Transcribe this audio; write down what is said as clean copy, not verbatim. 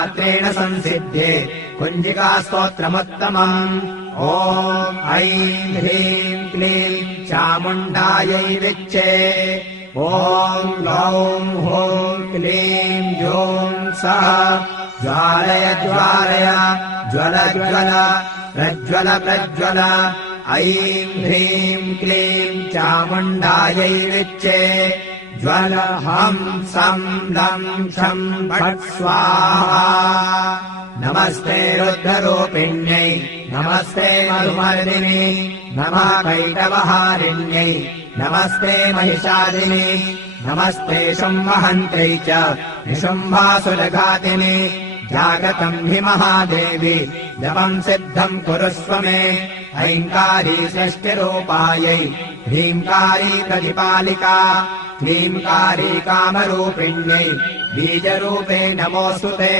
मात्रेण संसिध्ये कुञ्जिकास्तोत्रमुत्तमम् ॐ ऐं ह्रीं क्लीं चामुण्डायै विच्चे ॐ ग्लौं हूं क्लीं जूं सः ज्वालय ज्वालय ज्वल ज्वल प्रज्वल प्रज्वल ऐं ह्रीं क्लीं चामुण्डायै विच्चे ज्वल हं सं लं क्षं फट् स्वाहा नमस्ते रुद्ररूपिण्यै नमस्ते मधुमर्दिनि नमः कैटवहारिण्यै नमस्ते महिषादिनि नमस्ते शुम्भहन्त्रै च निशुम्भासुरघातिनि जागतम् हि महादेवी जपम् सिद्धम् कुरुष्व मे ऐङ्कारी षष्टिरूपायै ह्रीङ्कारी प्रतिपालिका क्लीङ्कारी कामरूपिण्यै बीजरूपे नमोऽस्तु ते।